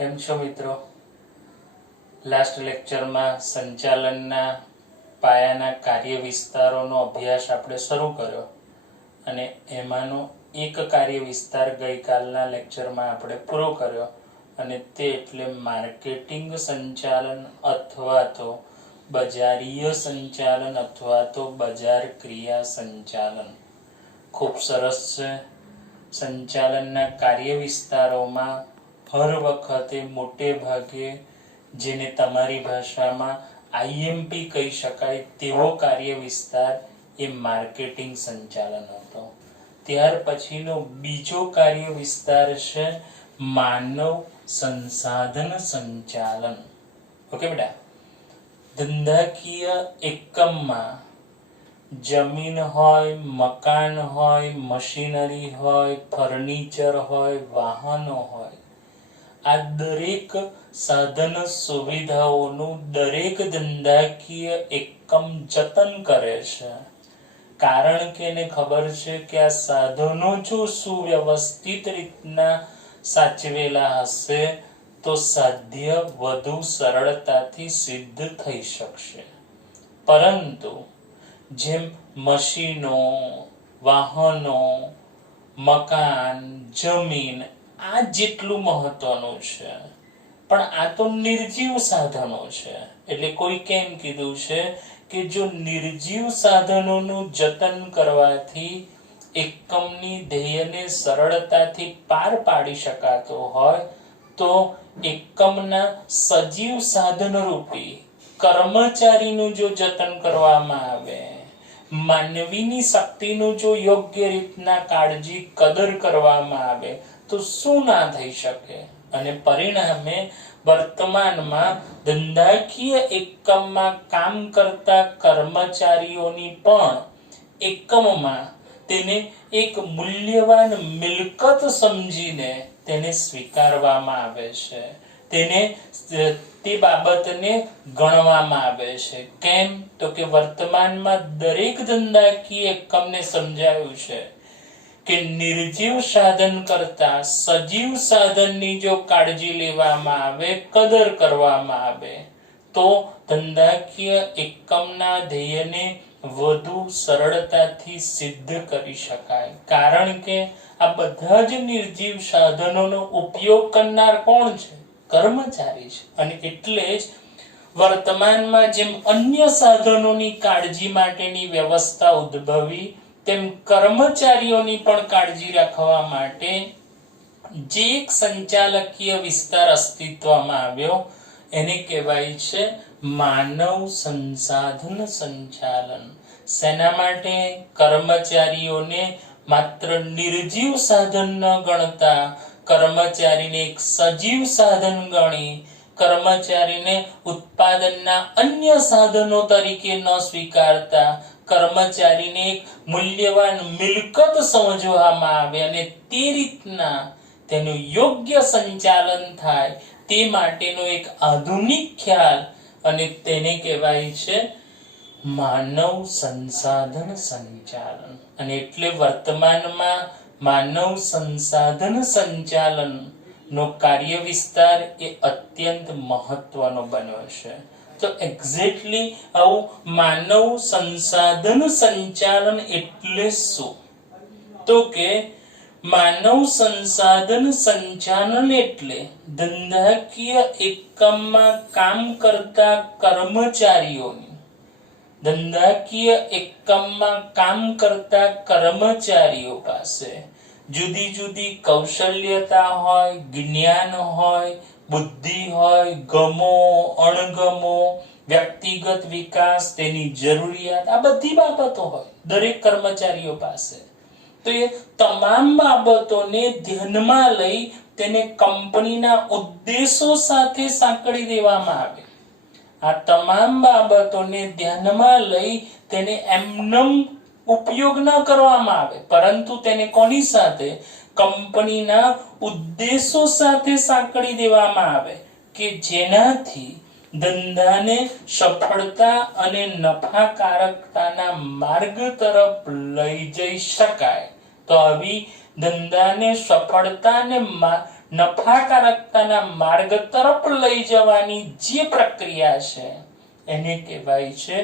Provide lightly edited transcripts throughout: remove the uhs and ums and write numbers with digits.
કેમ છો મિત્રો? લાસ્ટ લેક્ચરમાં સંચાલનના પાયાના કાર્ય વિસ્તારોનો અભ્યાસ આપણે શરૂ કર્યો અને એમાંનો એક કાર્ય વિસ્તાર ગઈકાલના લેક્ચરમાં આપણે પૂરો કર્યો અને તે એટલે માર્કેટિંગ સંચાલન અથવા તો બજારીય સંચાલન અથવા તો બજાર ક્રિયા સંચાલન. ખૂબ સરસ છે. સંચાલનના કાર્ય વિસ્તારોમાં હર વખતે મોટે ભાગે જેને તમારી ભાષામાં આઈએમપી કહી શકાય તેવો કાર્ય વિસ્તાર એ માર્કેટિંગ સંચાલન હતો. ત્યાર પછીનો બીજો કાર્ય વિસ્તાર છે માનવ સંસાધન સંચાલન. ઓકે બેટા, ધંધાકીય એકમમાં જમીન હોય, મકાન હોય, મશીનરી હોય, ફર્નિચર હોય, વાહનો હોય, આ દરેક સાધન સુવિધાઓનું દરેક ધંધાકીય એકમ જતન કરે છે. કારણ કે એને ખબર છે કે આ સાધનો જો સુવ્યવસ્થિત રીતના સાચવેલા હશે તો સાધ્ય વધુ સરળતાથી સિદ્ધ થઈ શકશે. પરંતુ જેમ મશીનો, વાહનો, મકાન, જમીન આ જેટલું મહત્વનું છે, પણ આ તો નિર્જીવ સાધનો છે. એટલે કોઈ કેમ કીધું છે કે જો નિર્જીવ સાધનોનું જતન કરવાથી એકમની ધ્યેયને સરળતાથી પાર પાડી શકાતો હોય તો એકમના સજીવ સાધન રૂપી કર્મચારીનું જો જતન કરવામાં આવે, માનવીની શક્તિનું જો યોગ્ય રીતના કાળજી કદર કરવામાં આવે તો શું ના થઈ શકે. અને પરિણામે વર્તમાનમાં ધંધાકીય એકમમાં કામ કરતા કર્મચારીઓની પણ એકમમાં તેને એક મૂલ્યવાન મિલકત સમજીને તેને સ્વીકારવામાં આવે છે, તેને તે બાબતને ગણવામાં આવે છે. કેમ તો કે વર્તમાનમાં દરેક ધંધાકીય એકમને સમજાયું છે કે નિર્જીવ સાધન કરતા સજીવ સાધનની જો કાળજી લેવામાં આવે, કદર કરવામાં આવે તો ધંધાકીય એકમના ધ્યેયને વધુ સરળતાથી સિદ્ધ કરી શકાય. કારણ કે આ બધા જ નિર્જીવ સાધનોનો ઉપયોગ કરનાર કોણ છે? કર્મચારી છે. અને એટલે જ વર્તમાનમાં જેમ અન્ય સાધનોની કાળજી માટેની વ્યવસ્થા ઉદ્ભવી તેમ કર્મચારીઓની પણ કાળજી રાખવા માટે જે એક સંચાલકીય વિસ્તાર અસ્તિત્વમાં આવ્યો એને કહેવાય છે માનવ સંસાધન સંચાલન. શેના માટે? કર્મચારીઓને માત્ર નિર્જીવ સાધન ન ગણતા કર્મચારીને એક સજીવ સાધન ગણી, કર્મચારીને ઉત્પાદનના અન્ય સાધનો તરીકે ન સ્વીકારતા કર્મચારીને એક મૂલ્યવાન મિલકત સમજવામાં આવે અને તે રીતના તેનું યોગ્ય સંચાલન થાય તે માટેનો એક આધુનિક ખ્યાલ અને તેને કહેવાય છે માનવ સંસાધન સંચાલન. અને એટલે વર્તમાનમાં માનવ સંસાધન સંચાલન નો કાર્ય વિસ્તાર એ અત્યંત મહત્વનો બન્યો છે. તો એક્ઝેક્ટલી આવું માનવ સંસાધન સંચાલન એટલે શું? તો કે માનવ સંસાધન સંચાલન એટલે ધંધાકીય એકમમાં કામ કરતા કર્મચારીઓની ધંધાકીય એકમમાં કામ કરતા કર્મચારીઓ પાસે જુદી જુદી કૌશલ્યતા હોય, જ્ઞાન હોય, બુદ્ધિ હોય, ગમો, અણગમો, વ્યક્તિગત વિકાસ, તેની જરૂરિયાત, આ બધી બાબતો હોય દરેક કર્મચારીઓ પાસે. તો એ તમામ બાબતોને ધ્યાનમાં લઈ તેને કંપનીના ઉદ્દેશો સાથે સાંકળી દેવામાં આવે. આ તમામ બાબતોને ધ્યાનમાં લઈ તેને એમનેમ ઉપયોગ ન કરવામાં આવે, પરંતુ તેને કોની સાથે? કંપનીના ઉદ્દેશો સાથે સાંકળી દેવામાં આવે કે જેનાથી ધંધાને સફળતા અને નફાકારકતાના માર્ગ તરફ લઈ જઈ શકાય. તો આવી ધંધાને સફળતા અને નફાકારકતાના માર્ગ તરફ લઈ જવાની જે પ્રક્રિયા છે એને કહેવાય છે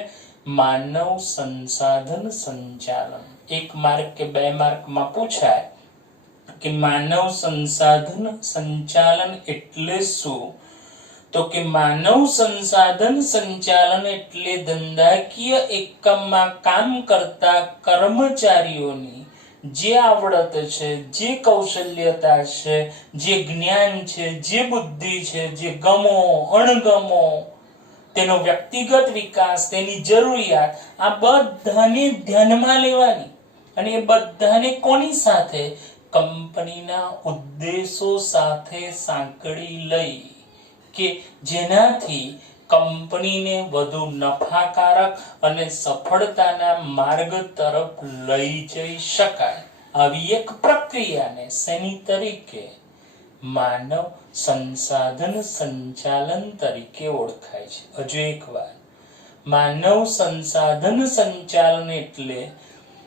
માનવ સંસાધન સંચાલન. 1 માર્ક કે 2 માર્કમાં પૂછાય કે માનવ સંસાધન સંચાલન એટલે શું? તો કે માનવ સંસાધન સંચાલન એટલે ધંધાકીય એકમમાં કામ કરતા કર્મચારીઓની જે આવડત છે, જે કૌશલ્યતા છે, જે જ્ઞાન છે, જે બુદ્ધિ છે, જે ગમો અણગમો, તેનો વ્યક્તિગત વિકાસ, તેની જરૂરિયાત, આ બધાને ધ્યાનમાં લેવાની અને એ બધાને કોની સાથે? કંપનીના ઉદ્દેશો સાથે સાંકળી લઈ કે જેનાથી કંપનીને વધુ નફાકારક અને સફળતાના માર્ગ તરફ લઈ જઈ શકાય. આવી એક પ્રક્રિયાને શેની તરીકે? માનવ સંસાધન સંચાલન તરીકે ઓળખાય છે. હજુ એકવાર, માનવ સંસાધન સંચાલન એટલે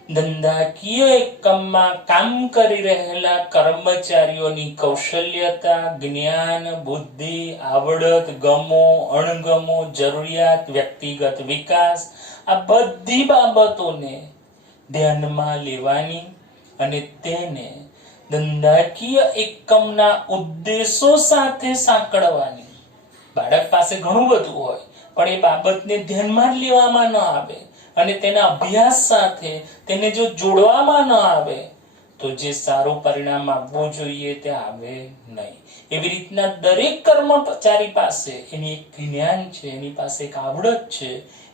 ધંધાકીય એકમમાં કામ કરી રહેલા કર્મચારીઓની કૌશલ્યતા, જ્ઞાન, બુદ્ધિ, આવડત, ગમો અણગમો, જરૂરિયાત, વ્યક્તિગત વિકાસ, આ બધી બાબતોને ધ્યાનમાં લેવાની અને તેને ધંધાકીય એકમના ઉદ્દેશો સાથે સાંકળવાની. બાળક પાસે ઘણું બધું હોય પણ એ બાબતને ધ્યાનમાં જ લેવામાં ન આવે અને તેના અભ્યાસ સાથે તેને જો જોડવામાં ન આવે તો જે સારું પરિણામ આપવું જોઈએ તે આવે નહીં. એવી રીતના દરેક કર્મચારી પાસે એની એક જ્ઞાન છે, એની પાસે એક આવડત છે,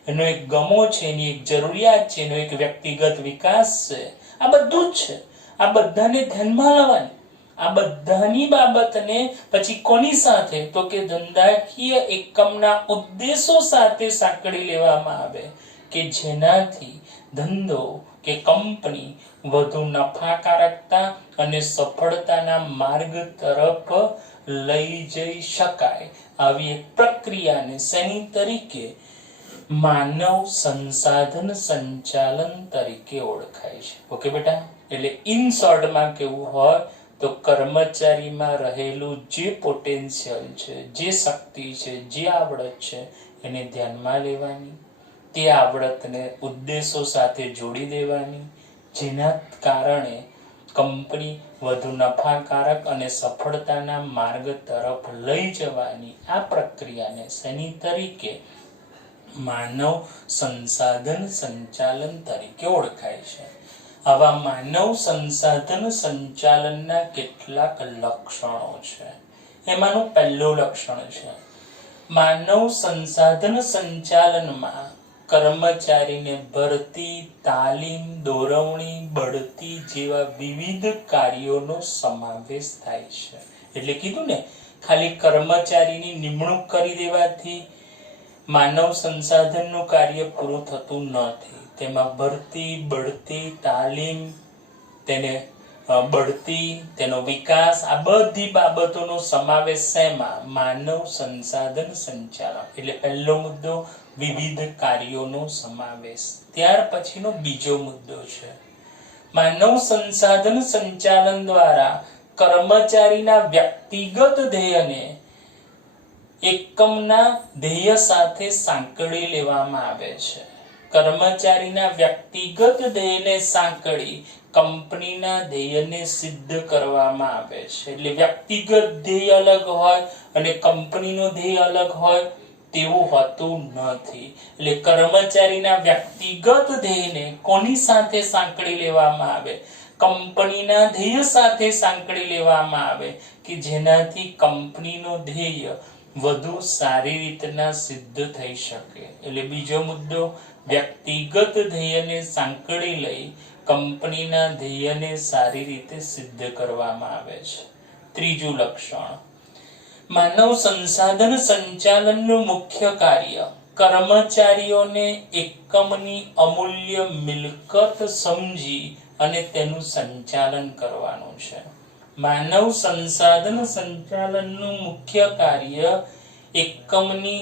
એનો એક ગમો છે, એની એક જરૂરિયાત છે, એનો એક વ્યક્તિગત વિકાસ છે. આ બધું જ છે. આ બધાને ધ્યાનમાં લેવાની. આ બધાની બાબતને પછી કોની સાથે? તો કે ધંધાકીય એકમના ઉદ્દેશો સાથે સાંકળી લેવામાં આવે કે જેનાથી ધંધો કે કંપની વધુ નફાકારકતા અને સફળતાના માર્ગ તરફ લઈ જઈ શકાય. આવી એક પ્રક્રિયાને શેની તરીકે? માનવ સંસાધન સંચાલન તરીકે ઓળખાય છે. ઓકે બેટા, એટલે ઇન શોર્ટમાં કેવું હોય તો કર્મચારીમાં રહેલું જે પોટેન્શિયલ છે, જે શક્તિ છે, જે આવડત છે એને ધ્યાનમાં લેવાની, તે આવડતને ઉદ્દેશો સાથે જોડી દેવાની, જેના કારણે કંપની વધુ નફાકારક અને સફળતાના માર્ગ તરફ લઈ જવાની આ પ્રક્રિયાને શેની તરીકે? માનવ સંસાધન સંચાલન તરીકે ઓળખાય છે. આવા માનવ સંસાધન સંચાલનના કેટલાક લક્ષણો છે. એમાંનું પહેલું લક્ષણ છે માનવ સંસાધન સંચાલનમાં કર્મચારીને ભરતી, તાલીમ, દોરવણી, બઢતી જેવા વિવિધ કાર્યોનો સમાવેશ થાય છે. એટલે કીધું ને, ખાલી કર્મચારીની નિમણૂક કરી દેવાથી માનવ સંસાધનનું કાર્ય પૂરું થતું નથી. તેમાં ભરતી, બઢતી, તાલીમ, તેને બઢતી, તેનો વિકાસ, આ બધી બાબતોનો સમાવેશ શેમાં? માનવ સંસાધન સંચાલન. એટલે પહેલો મુદ્દો વિવિધ કાર્યોનો સમાવેશ. ત્યાર પછીનો બીજો મુદ્દો છે માનવ સંસાધન સંચાલન દ્વારા કર્મચારીના વ્યક્તિગત ધ્યેયને એકમના ધ્યેય સાથે સાંકળી લેવામાં આવે છે. કર્મચારીના વ્યક્તિગત ધ્યેયને સાંકળી કંપનીના ધ્યેયને સિદ્ધ કરવામાં આવે છે. એટલે વ્યક્તિગત ધ્યેય અલગ હોય અને કંપનીનો ધ્યેય અલગ હોય તેવું હોતું નથી. એટલે કર્મચારીના વ્યક્તિગત ધ્યેયને કોની સાથે સાંકળી લેવામાં આવે? કંપનીના ધ્યેય સાથે સાંકળી લેવામાં આવે કે જેનાથી કંપનીનો ધ્યેય વધુ સારી રીતના સિદ્ધ થઈ શકે. એટલે બીજો મુદ્દો, વ્યક્તિગત ધ્યેયને સાંકળી લઈ કંપનીના ધ્યેયને સારી રીતે સિદ્ધ કરવામાં આવે છે. ત્રીજું લક્ષણ, માનવ સંસાધન સંચાલનનું મુખ્ય કાર્ય કર્મચારીઓને એકમની અમૂલ્ય મિલકત સમજી અને તેનું સંચાલન કરવાનું છે. માનવ સંસાધન સંચાલનનું મુખ્ય કાર્ય એકમની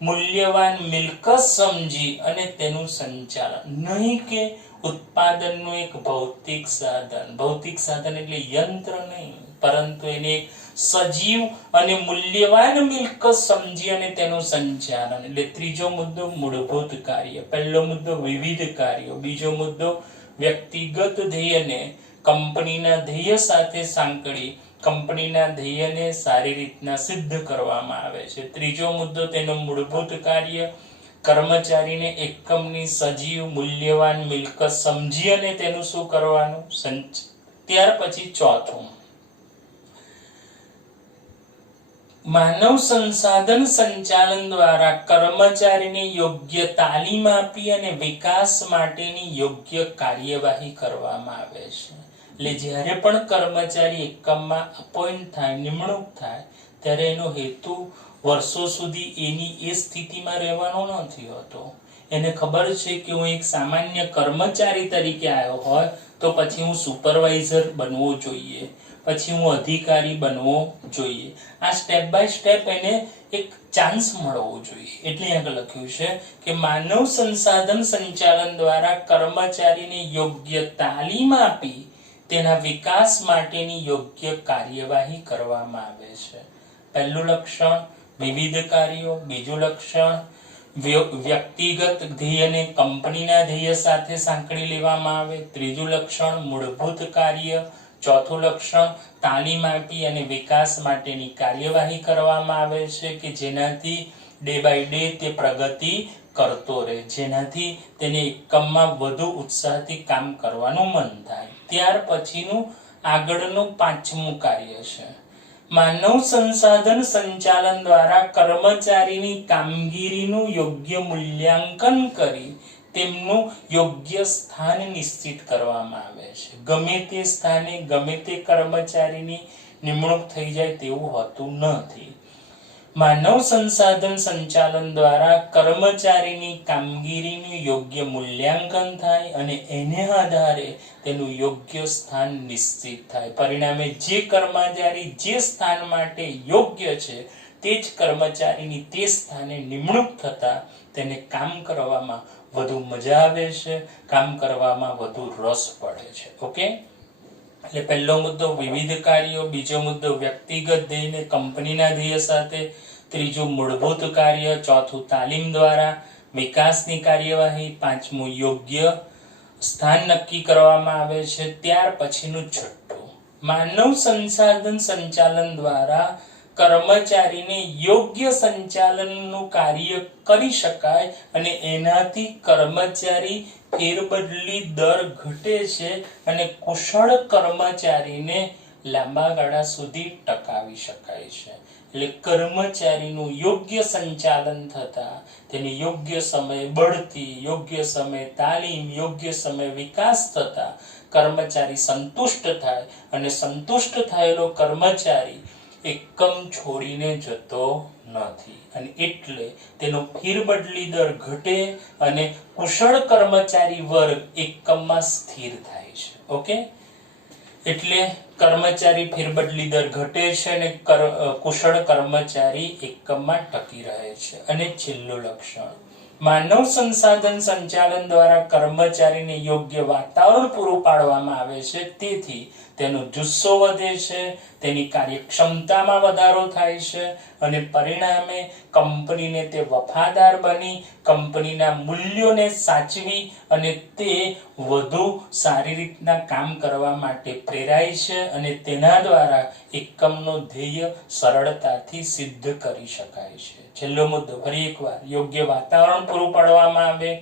મૂલ્યવાન મિલકત સમજી અને તેનું સંચાલન, નહીં કે ઉત્પાદનનું એક ભૌતિક સાધન. ભૌતિક સાધન એટલે યંત્ર નહીં, પરંતુ એને સજીવ અને મૂલ્યવાન મિલકત સમજી અને તેનું સંચાલન. એટલે ત્રીજો મુદ્દો મૂળભૂત કાર્ય, પહેલો મુદ્દો વિવિધ કાર્યો, બીજો મુદ્દો વ્યક્તિગત ધ્યેયને કંપનીના ધ્યેય સાથે સાંકળી કંપનીના ધ્યેયને સારી રીતના સિદ્ધ કરવામાં આવે છે. ત્રીજો મુદ્દો તેનું મૂળભૂત કાર્ય, કર્મચારીને એકમની સજીવ મૂલ્યવાન મિલકત સમજી અને તેનું શું કરવાનું, ત્યાર પછી ચોથું માનવ સંસાધન સંચાલન દ્વારા કર્મચારીને યોગ્ય તાલીમ આપી અને વિકાસ માટેની યોગ્ય કાર્યવાહી કરવામાં આવે છે. એટલે જ્યારે પણ કર્મચારી એકમમાં અપોઇન્ટ થાય, નિમણૂક થાય, ત્યારે એનો હેતુ વર્ષો સુધી એની એ સ્થિતિમાં રહેવાનો નથી હોતો. એને ખબર છે કે હું એક સામાન્ય કર્મચારી તરીકે આવ્યો હોય તો પછી હું સુપરવાઇઝર બનવો જોઈએ, પછી હું અધિકારી બનવો જોઈએ. આ સ્ટેપ બાય સ્ટેપ એને એક ચાન્સ મળવો જોઈએ. એટલે અહીંયા લખ્યું છે કે માનવ સંસાધન સંચાલન દ્વારા કર્મચારીને યોગ્ય તાલીમ આપી તેના વિકાસ માટેની યોગ્ય કાર્યવાહી કરવામાં આવે છે. પહેલું લક્ષણ વિવિધ કાર્યો, બીજું લક્ષણ વ્યક્તિગત ધ્યેયને કંપનીના ધ્યેય સાથે સાંકળી લેવામાં આવે, ત્રીજું લક્ષણ મૂળભૂત કાર્ય, ચોથું લક્ષણ તાલીમ આપી અને વિકાસ માટેની કાર્યવાહી કરવામાં આવે છે કે જેનાથી ડે બાય ડે તે પ્રગતિ કરતો રહે, જેનાથી તેને એકમમાં વધુ ઉત્સાહથી કામ કરવાનું મન થાય. ત્યાર પછીનું આગળનું પાંચમું કાર્ય છે માનવ સંસાધન સંચાલન દ્વારા કર્મચારીની કામગીરીનું યોગ્ય મૂલ્યાંકન કરી તેમનું યોગ્ય સ્થાન નિશ્ચિત કરવામાં આવે છે. ગમે તે સ્થાને ગમે તે કર્મચારીની નિમણૂક થઈ જાય તેવું હોતું નથી. માનવ સંસાધન સંચાલન દ્વારા કર્મચારીની કામગીરીનું યોગ્ય મૂલ્યાંકન થાય અને એને આધારે તેનું યોગ્ય સ્થાન નિશ્ચિત થાય. પરિણામે જે કર્મચારી જે સ્થાન માટે યોગ્ય છે તે જ કર્મચારીની તે સ્થાને નિમણૂક થતા તેને કામ કરવામાં વધુ મજા આવે છે, કામ કરવામાં વધુ રસ પડે છે. ઓકે, એટલે પહેલો મુદ્દો વિવિધ કાર્યો, બીજો મુદ્દો વ્યક્તિગત ધ્યેયને કંપનીના ધ્યેય સાથે, ત્રીજું મૂળભૂત કાર્ય, ચોથું તાલીમ દ્વારા વિકાસની કાર્યવાહી, પાંચમું યોગ્ય સ્થાન નક્કી કરવામાં આવે છે. ત્યાર પછીનું છઠ્ઠું માનવ સંસાધન સંચાલન દ્વારા કર્મચારીને યોગ્ય સંચાલનનું કાર્ય કરી શકાય અને એનાથી કર્મચારી ફેરબદલી દર ઘટે છે અને કુશળ કર્મચારીને લાંબા ગાળા સુધી ટકાવી શકાય છે. એટલે કર્મચારીનું યોગ્ય સંચાલન થતા તેને યોગ્ય સમયે બઢતી, યોગ્ય સમયે તાલીમ, યોગ્ય સમયે વિકાસ થતા કર્મચારી સંતુષ્ટ થાય અને સંતુષ્ટ થયેલો કર્મચારી એકમ છોડીને જતો નથી અને એટલે તેનો ફેરબદલી દર ઘટે અને કુશળ કર્મચારી વર્ગ એકમમાં સ્થિર થાય છે. ઓકે, એટલે કર્મચારી ફેરબદલી દર ઘટે છે અને કુશળ કર્મચારી એકમમાં ટકી રહે છે. અને છેલ્લું લક્ષણ માનવ સંસાધન સંચાલન દ્વારા કર્મચારીને યોગ્ય વાતાવરણ પૂરું પાડવામાં આવે છે, તેથી તેનો જુસ્સો વધે છે, તેની કાર્યક્ષમતામાં વધારો થાય છે અને પરિણામે કંપનીને તે વફાદાર બની કંપનીના મૂલ્યોને સાચવી અને તે વધુ સારી રીતના કામ કરવા માટે પ્રેરાય છે અને તેના દ્વારા એકમનો ધ્યેય સરળતાથી સિદ્ધ કરી શકાય છે. છેલ્લો મુદ્દો ફરી એકવાર યોગ્ય વાતાવરણ પૂરું પાડવામાં આવે.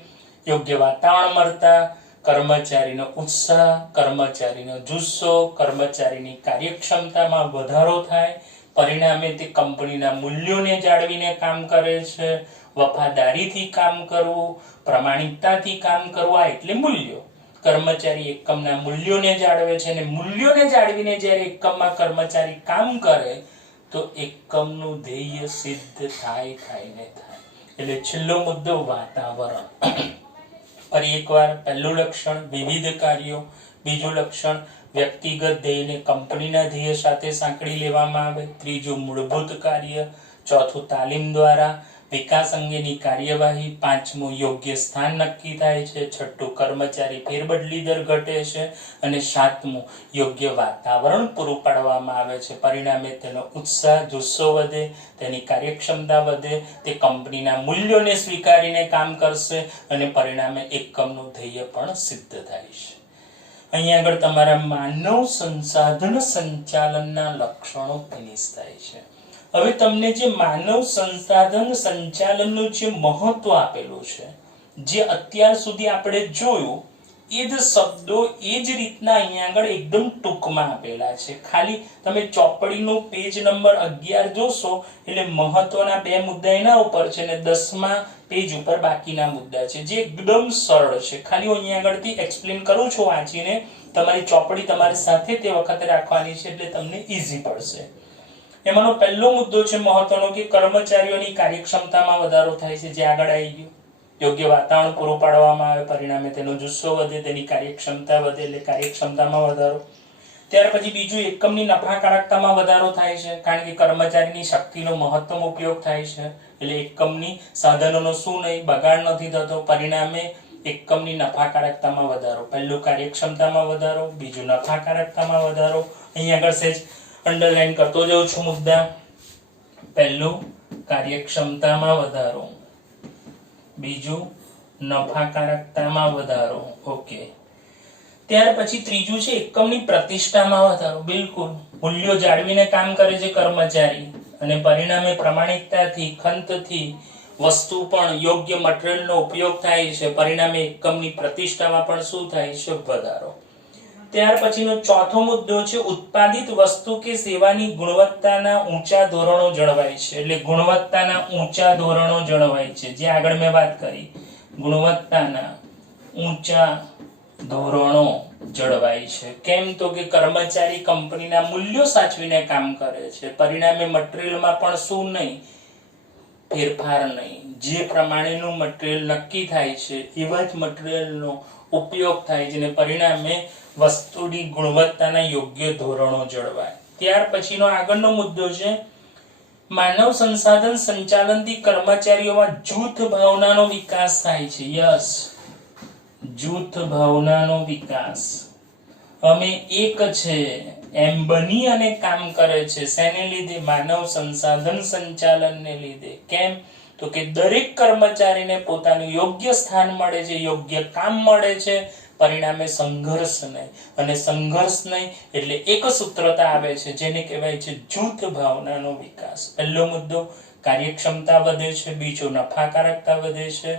યોગ્ય વાતાવરણ મળતા કર્મચારીનો ઉત્સાહ, કર્મચારીનો જુસ્સો, કર્મચારીની કાર્યક્ષમતામાં વધારો થાય. પરિણામે તે કંપનીના મૂલ્યોને જાળવીને કામ કરે છે. વફાદારીથી કામ કરવું, પ્રામાણિકતાથી કામ કરવું, આ એટલે મૂલ્યો. કર્મચારી એકમના મૂલ્યોને જાળવે છે અને મૂલ્યોને જાળવીને જ્યારે એકમમાં કર્મચારી કામ કરે તો એકમનું ધ્યેય સિદ્ધ થાય. એટલે છેલ્લો મુદ્દો વાતાવરણ. ફરી એકવાર પહેલું લક્ષણ વિવિધ કાર્યો, બીજું લક્ષણ વ્યક્તિગત ધ્યેયને કંપનીના ધ્યેય સાથે સાંકળી લેવામાં આવે, ત્રીજું મૂળભૂત કાર્ય, ચોથું તાલીમ દ્વારા વિકાસ અંગેની કાર્યવાહી, પાંચમું યોગ્ય સ્થાન નક્કી થાય છે, છઠ્ઠું કર્મચારી ફેરબદલી દર ઘટે છે અને સાતમું યોગ્ય વાતાવરણ પૂરું પાડવામાં આવે છે. પરિણામે તેનો ઉત્સાહ જુસ્સો વધે, તેની કાર્યક્ષમતા વધે, તે કંપનીના મૂલ્યોને સ્વીકારીને કામ કરશે અને પરિણામે એકમનું ધ્યેય પણ સિદ્ધ થાય છે. અહીંયા આગળ તમારા માનવ સંસાધન સંચાલનના લક્ષણો ફિનિશ થાય છે. હવે તમને જે માનવ સંસાધન સંચાલનનું જે મહત્વ આપેલું છે, જે અત્યાર સુધી આપણે જોયું, એ જ શબ્દો એ જ રીતના અહીંયા આગળ એકદમ ટૂંકમાં આપેલા છે. ખાલી તમે ચોપડીનું પેજ નંબર 11 જોશો એટલે મહત્વના 2 મુદ્દા એના ઉપર છે અને 10મા પેજ ઉપર બાકીના મુદ્દા છે, જે એકદમ સરળ છે. ખાલી હું અહીંયા આગળથી એક્સપ્લેન કરું છું વાંચીને, તમારી ચોપડી તમારી સાથે તે વખતે રાખવાની છે એટલે તમને ઈઝી પડશે. એમાંનો પહેલો મુદ્દો છે મહત્વનો કે કર્મચારીઓની કાર્યક્ષમતામાં વધારો થાય છે, જે આગળ આવી ગયું. યોગ્ય વાતાવરણ પૂરું પાડવામાં આવે, પરિણામે તેનો જુસ્સો વધે, તેની કાર્યક્ષમતા વધે એટલે કાર્યક્ષમતામાં વધારો. ત્યાર પછી બીજું, એકમની નફાકારકતામાં વધારો થાય છે, કારણ કે કર્મચારીની શક્તિનો મહત્તમ ઉપયોગ થાય છે એટલે એકમની સાધનોનો શું નહીં બગાડ નથી થતો, પરિણામે એકમની નફાકારકતામાં વધારો. પહેલું કાર્યક્ષમતામાં વધારો, બીજું નફાકારકતામાં વધારો. અહીં આગળ સેજ અંડરલાઈન કરતો જાઉં છું મુદ્દા. પહેલું કાર્યક્ષમતામાં વધારો, બીજું નફાકારકતામાં વધારો. ઓકે. ત્યાર પછી ત્રીજું છે એકમની પ્રતિષ્ઠામાં વધારો. બિલકુલ, મૂલ્યો જાળવીને કામ કરે છે કર્મચારી અને પરિણામે પ્રમાણિકતાથી, ખંતથી વસ્તુ પણ યોગ્ય મટીરીયલનો ઉપયોગ થાય છે, પરિણામે એકમની પ્રતિષ્ઠામાં પણ શું થાય છે? વધારો. ત્યાર પછીનો ચોથો મુદ્દો છે ઉત્પાદિત વસ્તુ કે સેવાની ગુણવત્તાના ઊંચા ધોરણો જળવાય છે. એટલે ગુણવત્તાના ઊંચા ધોરણો જળવાય છે, જે આગળ મેં વાત કરી. ગુણવત્તાના ઊંચા ધોરણો જળવાય છે. કેમ? તો કે કર્મચારી કંપનીના મૂલ્યો સાચવીને કામ કરે છે, પરિણામે મટીરીયલમાં પણ શું નહીં? ફેરફાર નહીં. જે પ્રમાણેનું મટીરીયલ નક્કી થાય છે એવા જ મટીરીયલનો ઉપયોગ થાય છે અને પરિણામે વસ્તુની ગુણવત્તાના યોગ્ય ધોરણો જળવાય. ત્યાર પછીનો આગળનો મુદ્દો છે માનવ સંસાધન સંચાલનથી કર્મચારીઓમાં જૂથ ભાવનાનો વિકાસ થાય છે. યસ, જૂથ ભાવનાનો વિકાસ. અમે એક છે એમ બની અને કામ કરે છે. શેને લીધે? માનવ સંસાધન સંચાલનને લીધે. કેમ? તો કે દરેક કર્મચારીને પોતાનું યોગ્ય સ્થાન મળે છે, યોગ્ય કામ મળે છે, પરિણામે સંઘર્ષ નહીં. અને સંઘર્ષ નહીં એટલે એક સૂત્રતા આવે છે, જેને કહેવાય છે જૂથ ભાવનાનો વિકાસ. પહેલો મુદ્દો કાર્યક્ષમતા વધે છે, બીજો નફાકારકતા વધે છે,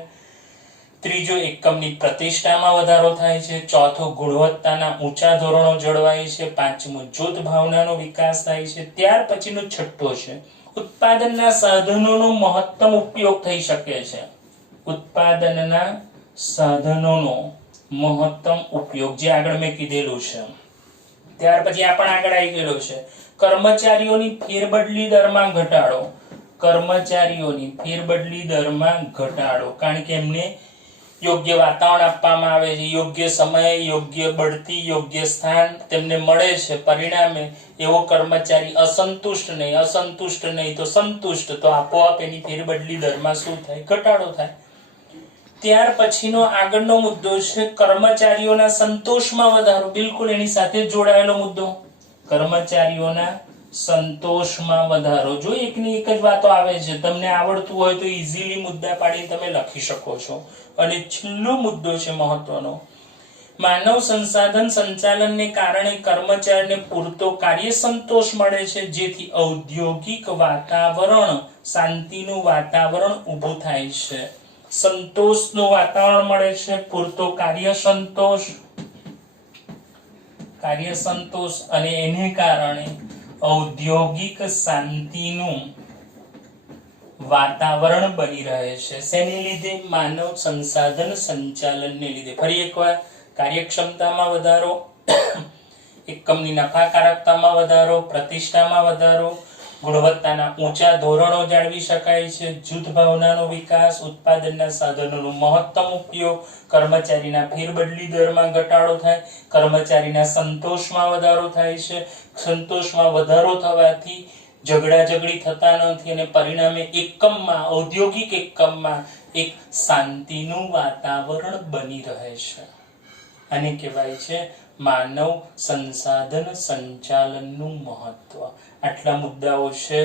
ત્રીજો એકમની પ્રતિષ્ઠામાં વધારો થાય છે, ચોથો ગુણવત્તાના ઊંચા ધોરણો જળવાય છે, પાંચમું જૂથ ભાવનાનો વિકાસ થાય છે. ત્યાર પછીનો છઠ્ઠો છે ઉત્પાદનના સાધનોનો મહત્તમ ઉપયોગ થઈ શકે છે. ઉત્પાદનના સાધનોનો મહત્તમ ઉપયોગ, જે આગળ મેં કીધેલું છે. ત્યાર પછી આ પણ આગળ આવી ગયેલો છે કર્મચારીઓની ફેરબદલી દરમાં ઘટાડો. કર્મચારીઓની ફેરબદલી દરમાં ઘટાડો, કારણ કે એમને યોગ્ય વાતાવરણ આપવામાં આવે છે, યોગ્ય સમયે યોગ્ય બઢતી, યોગ્ય સ્થાન તેમને મળે છે, પરિણામે એવો કર્મચારી અસંતુષ્ટ નહીં તો સંતુષ્ટ, તો આપોઆપ એની ફેરબદલી દરમાં શું થાય? ઘટાડો થાય. ત્યાર પછીનો આગળનો મુદ્દો છે કર્મચારીઓના સંતોષમાં વધારો. બિલકુલ એની સાથે જોડાયેલો મુદ્દો, કર્મચારીઓના સંતોષમાં વધારો. જો એકની એક જ વાતો આવે છે, તમને આવડતું હોય તો ઈઝીલી મુદ્દા પાડીને તમે લખી શકો છો. અને છેલ્લો મુદ્દો છે મહત્વનો, માનવ સંસાધન સંચાલનને કારણે કર્મચારીને પૂરતો કાર્ય સંતોષ મળે છે, જેથી ઔદ્યોગિક વાતાવરણ, શાંતિનું વાતાવરણ ઊભું થાય છે. સંતોષનું વાતાવરણ મળે છે, પૂરતો કાર્ય સંતોષ અને એને કારણે ઔદ્યોગિક શાંતિનું વાતાવરણ બની રહે છે. શેને લીધે? માનવ સંસાધન સંચાલનને લીધે. ફરી એકવાર, કાર્યક્ષમતામાં વધારો, એકમની નફાકારકતામાં વધારો, પ્રતિષ્ઠામાં વધારો, ગુણવત્તાના ઊંચા ધોરણો જાળવી શકાય છે, જૂથ ભાવનાનો વિકાસ, ઉત્પાદનના સાધનોનો મહત્તમ ઉપયોગ, કર્મચારીના ફેરબદલી દરમાં ઘટાડો થાય, કર્મચારીના સંતોષમાં વધારો થાય છે. સંતોષમાં વધારો થવાથી ઝઘડા ઝઘડી થતા નથી અને પરિણામે એકમમાં, ઔદ્યોગિક એકમમાં એક શાંતિનું વાતાવરણ બની રહે છે. આને કહેવાય છે માનવ સંસાધન સંચાલનનું મહત્વ. આટલા મુદ્દાઓ છે.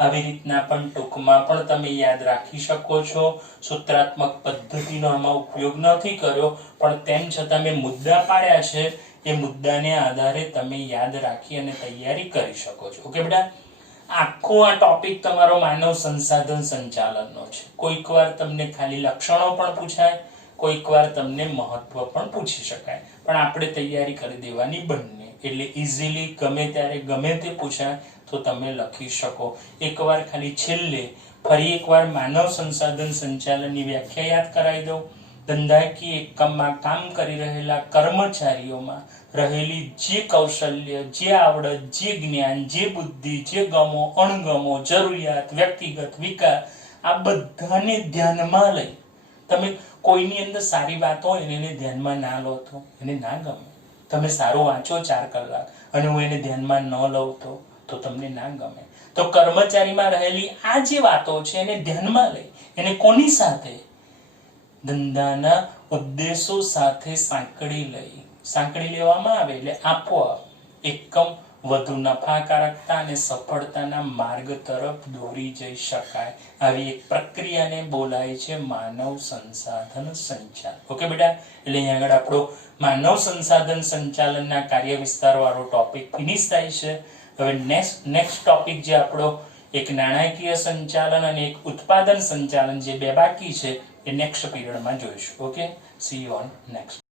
આવી રીતના પણ ટૂંકમાં પણ તમે યાદ રાખી શકો છો. સૂત્રાત્મક પદ્ધતિનો આમાં ઉપયોગ નથી કર્યો, પણ તેમ છતાં મેં મુદ્દા પાડ્યા છે. એ મુદ્દાને આધારે તમે યાદ રાખી અને તૈયારી કરી શકો છો. ઓકે બેટા, આખો આ ટોપિક તમારો માનવ સંસાધન સંચાલનનો છે. કોઈક વાર તમને ખાલી લક્ષણો પણ પૂછાય, કોઈક વાર તમને મહત્વ પણ પૂછી શકાય, પણ આપણે તૈયારી કરી દેવાની બંને. એટલે ઇઝીલી ગમે ત્યારે ગમે તે પૂછાય તો તમે લખી શકો. એકવાર ખાલી છેલ્લે ફરી એકવાર માનવ સંસાધન સંચાલનની વ્યાખ્યા યાદ કરાવી દઉં. ધંધાકીય એકમમાં કામ કરી રહેલા કર્મચારીઓમાં રહેલી જે કૌશલ્ય, જે આવડત, જે જ્ઞાન, જે બુદ્ધિ, જે ગમો અણગમો, જરૂરિયાત, વ્યક્તિગત વિકાસ, આ બધાને ધ્યાનમાં લઈ તમે કોઈની અંદર સારી વાત હોય એને ધ્યાનમાં ના લો તો એને ના ગમે. તમે સારું વાંચો 4 કલાક અને હું એને ધ્યાનમાં ન લઉં તો તમને ના ગમે. તો કર્મચારીમાં રહેલી આ જે વાતો છે એને ધ્યાનમાં લઈ એને કોની સાથે? ધંધાના ઉદ્દેશો સાથે સાંકળી લેવામાં આવે એટલે આપોઆપ એકમ વધુ નફાકારકતા અને સફળતાના માર્ગ તરફ દોરી જઈ શકાય. આવી એક પ્રક્રિયાને બોલાય છે માનવ સંસાધન સંચાલન. ઓકે બેટા, એટલે અહીંયા આગળ આપણો માનવ સંસાધન સંચાલનના કાર્ય વિસ્તાર વાળો ટોપિક ફિનિશ થાય છે. હવે નેક્સ્ટ ટોપિક જે આપણો એક નાણાકીય સંચાલન અને એક ઉત્પાદન સંચાલન, જે બે બાકી છે એ નેક્સ્ટ પીરિયડમાં જોઈશું. Okay, C you on next.